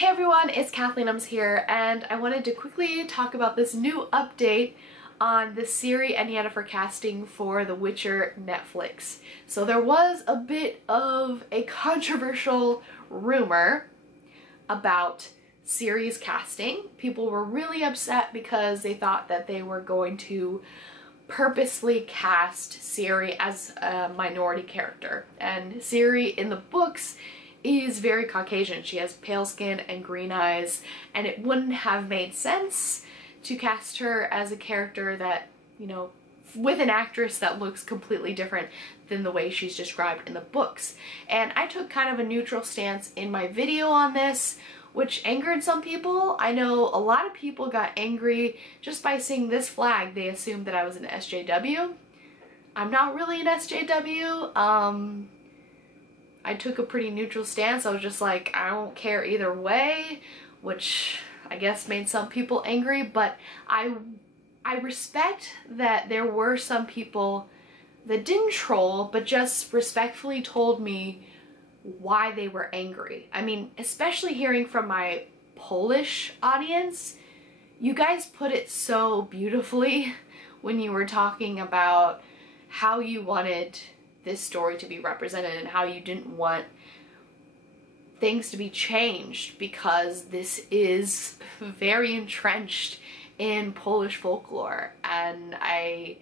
Hey everyone, it's Kathleenums here, and I wanted to quickly talk about this new update on the Siri and Yennefer casting for The Witcher Netflix. So there was a bit of a controversial rumor about Ciri's casting. People were really upset because they thought that they were going to purposely cast Ciri as a minority character. And Ciri in the books is very Caucasian. She has pale skin and green eyes, and it wouldn't have made sense to cast her as a character that, you know, with an actress that looks completely different than the way she's described in the books. And I took kind of a neutral stance in my video on this, which angered some people. I know a lot of people got angry just by seeing this flag. They assumed that I was an SJW. I'm not really an SJW. I took a pretty neutral stance. I was just like, I don't care either way, which I guess made some people angry, but I respect that there were some people that didn't troll, but just respectfully told me why they were angry. I mean, especially hearing from my Polish audience, you guys put it so beautifully when you were talking about how you wanted this story to be represented and how you didn't want things to be changed because this is very entrenched in Polish folklore. And I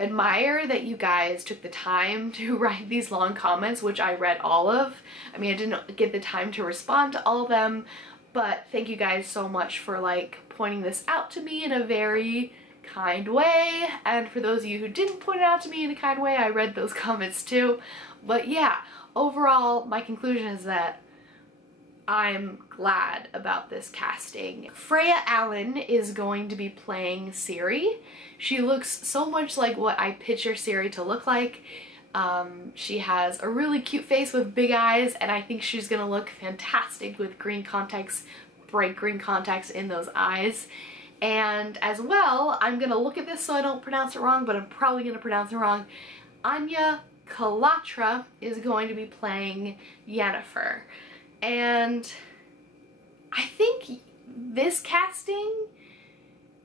admire that you guys took the time to write these long comments, which I read all of. I mean, I didn't get the time to respond to all of them, but thank you guys so much for like pointing this out to me in a very kind way. And for those of you who didn't point it out to me in a kind way, I read those comments too. But yeah, overall my conclusion is that I'm glad about this casting. Freya Allen is going to be playing Ciri. She looks so much like what I picture Ciri to look like. She has a really cute face with big eyes, and I think she's gonna look fantastic with green contacts, bright green contacts in those eyes. And as well, I'm gonna look at this so I don't pronounce it wrong, but I'm probably gonna pronounce it wrong. Anya Kalatra is going to be playing Yennefer. And I think this casting,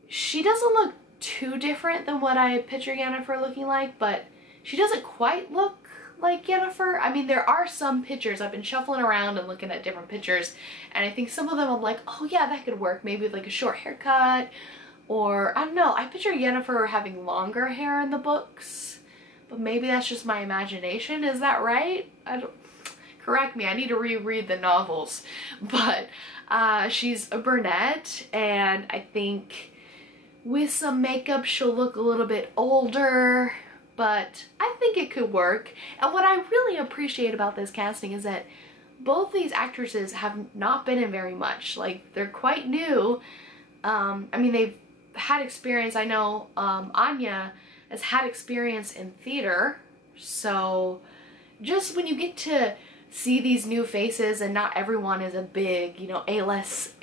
she doesn't look too different than what I picture Yennefer looking like, but she doesn't quite look like Yennefer. I mean, there are some pictures. I've been shuffling around and looking at different pictures, and I think some of them I'm like, oh yeah, that could work. Maybe with like a short haircut, or I don't know. I picture Yennefer having longer hair in the books, but maybe that's just my imagination. Is that right? I don't, correct me, I need to reread the novels. But she's a brunette, and I think with some makeup she'll look a little bit older, but I think it could work. And what I really appreciate about this casting is that both these actresses have not been in very much. Like, they're quite new. I mean, they've had experience. I know Anya has had experience in theater, so just when you get to see these new faces and not everyone is a big, you know, A-list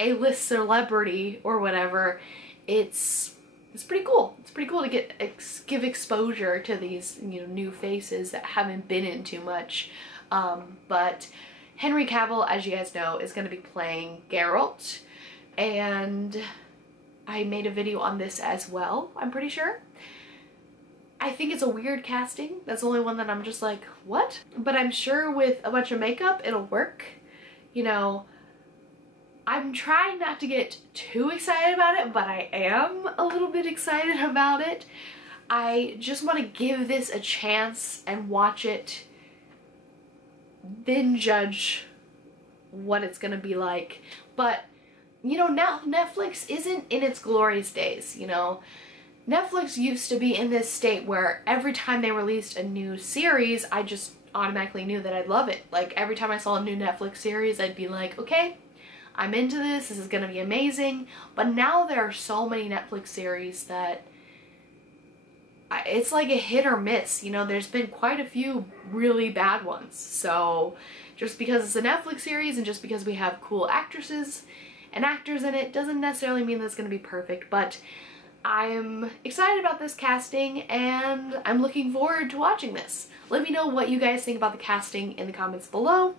celebrity or whatever, it's pretty cool. It's pretty cool to give exposure to these, you know, new faces that haven't been in too much. But Henry Cavill, as you guys know, is going to be playing Geralt, and I made a video on this as well, I'm pretty sure. I think it's a weird casting. That's the only one that I'm just like, what? But I'm sure with a bunch of makeup, it'll work. You know, I'm trying not to get too excited about it, but I am a little bit excited about it. I just want to give this a chance and watch it, then judge what it's gonna be like. But, you know, now Netflix isn't in its glorious days, you know. Netflix used to be in this state where every time they released a new series, I just automatically knew that I'd love it. Like, every time I saw a new Netflix series, I'd be like, okay, I'm into this, this is gonna be amazing. But now there are so many Netflix series that it's like a hit or miss. You know, there's been quite a few really bad ones. So just because it's a Netflix series and just because we have cool actresses and actors in it doesn't necessarily mean that it's gonna be perfect. But I'm excited about this casting, and I'm looking forward to watching this. Let me know what you guys think about the casting in the comments below.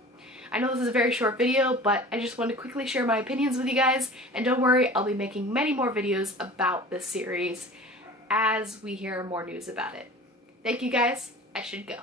I know this is a very short video, but I just wanted to quickly share my opinions with you guys, and don't worry, I'll be making many more videos about this series as we hear more news about it. Thank you guys, I should go.